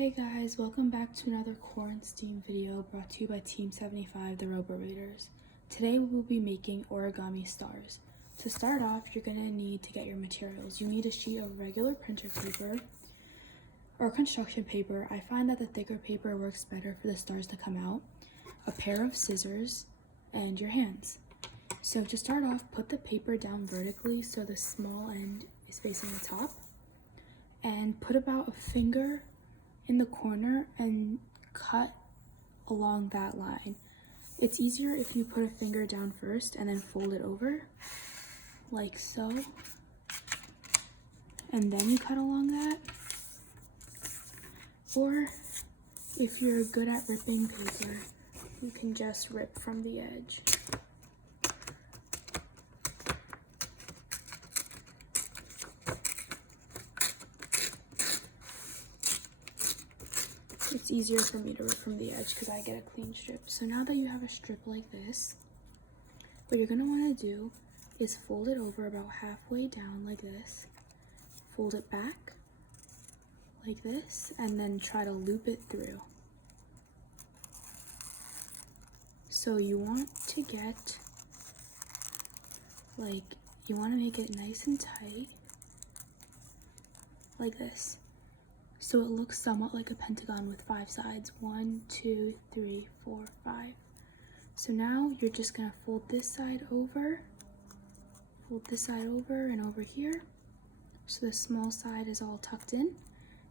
Hey guys, welcome back to another quarantine video brought to you by Team 75, the Robo Raiders. Today we will be making origami stars. To start off, you're going to need to get your materials. You need a sheet of regular printer paper or construction paper. I find that the thicker paper works better for the stars to come out, a pair of scissors, and your hands. So to start off, put the paper down vertically so the small end is facing the top, and put about a finger in the corner and cut along that line. It's easier if you put a finger down first and then fold it over like so, and then you cut along that. Or if you're good at ripping paper, you can just rip from the edge. It's easier for me to rip from the edge because I get a clean strip. So now that you have a strip like this, what you're going to want to do is fold it over about halfway down like this, fold it back like this, and then try to loop it through. So you want to get, you want to make it nice and tight like this. So it looks somewhat like a pentagon with 5 sides. 1, 2, 3, 4, 5. So now you're just gonna fold this side over, and over here. So the small side is all tucked in.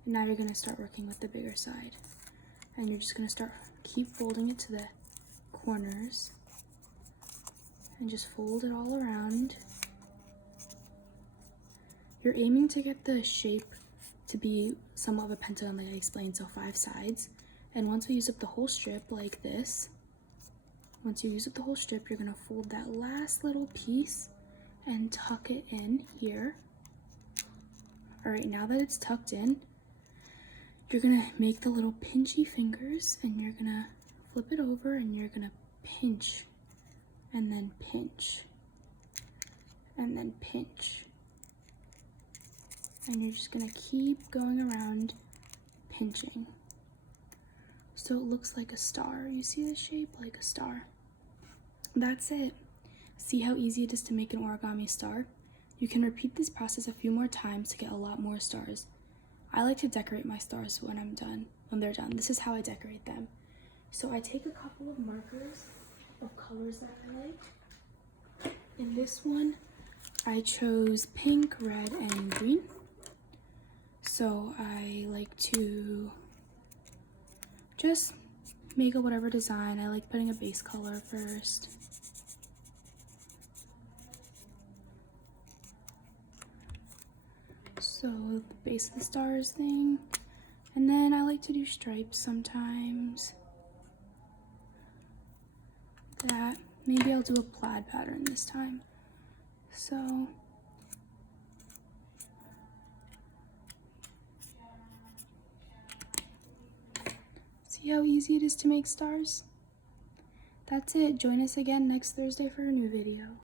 And now you're gonna start working with the bigger side. And you're just gonna keep folding it to the corners. And just fold it all around. You're aiming to get the shape to be somewhat of a pentagon like I explained, so 5 sides. And once we use up the whole strip like this, once you use up the whole strip, you're gonna fold that last little piece and tuck it in here. All right, now that it's tucked in, you're gonna make the little pinchy fingers and you're gonna flip it over and you're gonna pinch and then pinch and then pinch. And you're just gonna keep going around pinching. So it looks like a star. You see the shape? Like a star. That's it. See how easy it is to make an origami star? You can repeat this process a few more times to get a lot more stars. I like to decorate my stars when they're done. This is how I decorate them. So I take a couple of markers of colors that I like. In this one, I chose pink, red, and green. So I like to just make a whatever design. I like putting a base color first. So the base of the stars thing. And then I like to do stripes sometimes. That. Maybe I'll do a plaid pattern this time. So see how easy it is to make stars? That's it. Join us again next Thursday for a new video.